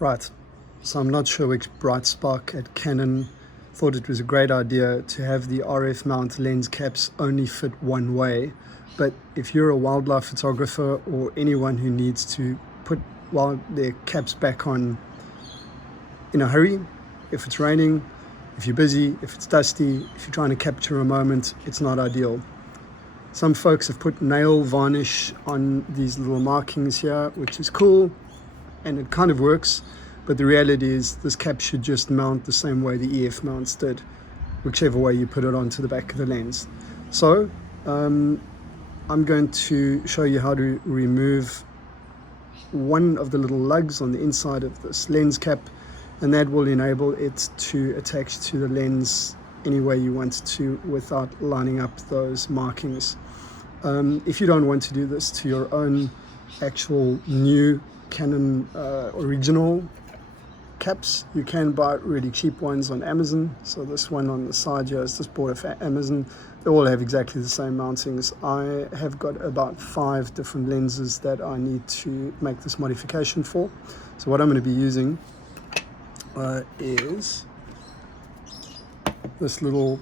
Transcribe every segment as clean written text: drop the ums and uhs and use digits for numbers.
Right, so I'm not sure which bright spark at Canon thought it was a great idea to have the RF mount lens caps only fit one way. But if you're a wildlife photographer or anyone who needs to put their caps back on in a hurry, if it's raining, if you're busy, if it's dusty, if you're trying to capture a moment, it's not ideal. Some folks have put nail varnish on these little markings here, which is cool, and it kind of works, but the reality is this cap should just mount the same way the EF mounts did, whichever way you put it onto the back of the lens. So I'm going to show you how to remove one of the little lugs on the inside of this lens cap, and that will enable it to attach to the lens any way you want to without lining up those markings. If you don't want to do this to your own actual new Canon original caps, you can buy really cheap ones on Amazon. So this one on the side here is just bought off Amazon. They all have exactly the same mountings. I have got about 5 different lenses that I need to make this modification for. So what I'm going to be using is this little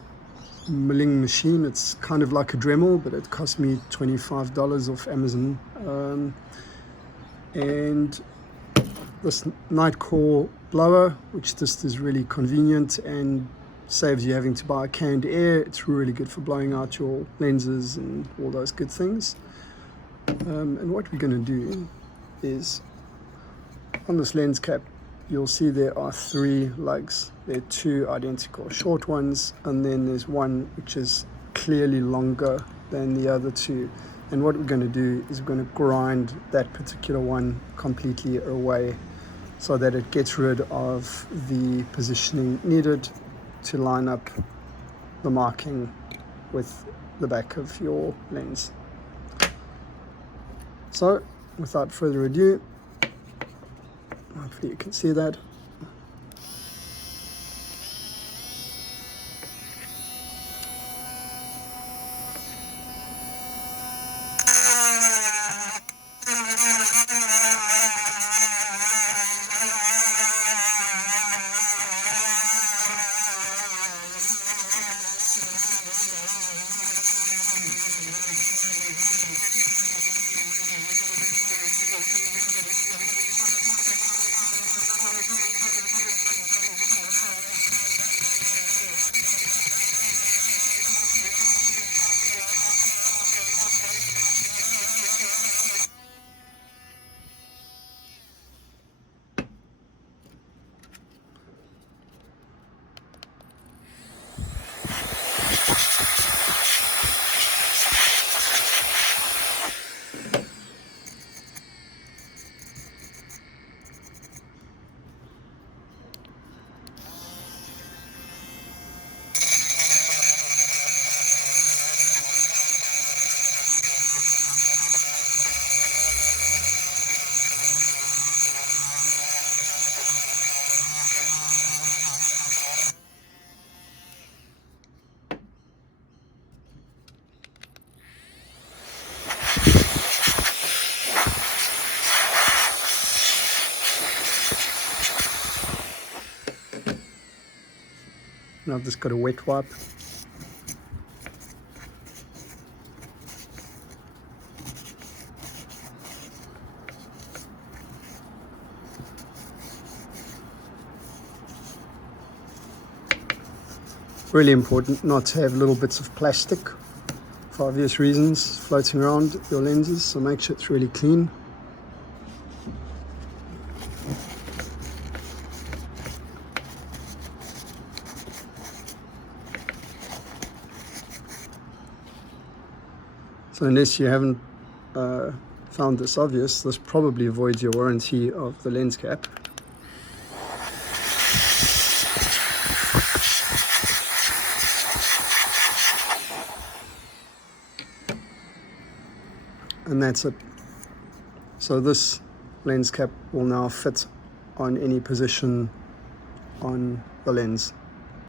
milling machine. It's kind of like a Dremel, but it cost me $25 off Amazon. And this night core blower, which just is really convenient and saves you having to buy canned air. It's really good for blowing out your lenses and all those good things. And what we're going to do is, on this lens cap, you'll see there are 3 lugs. There are 2 identical short ones, and then there's one which is clearly longer than the other 2. And what we're going to do is we're going to grind that particular one completely away so that it gets rid of the positioning needed to line up the marking with the back of your lens. So without further ado, hopefully you can see that. And I've just got a wet wipe. Really important not to have little bits of plastic for obvious reasons floating around your lenses, so make sure it's really clean. So unless you haven't found this obvious, this probably voids your warranty of the lens cap. And that's it. So this lens cap will now fit on any position on the lens.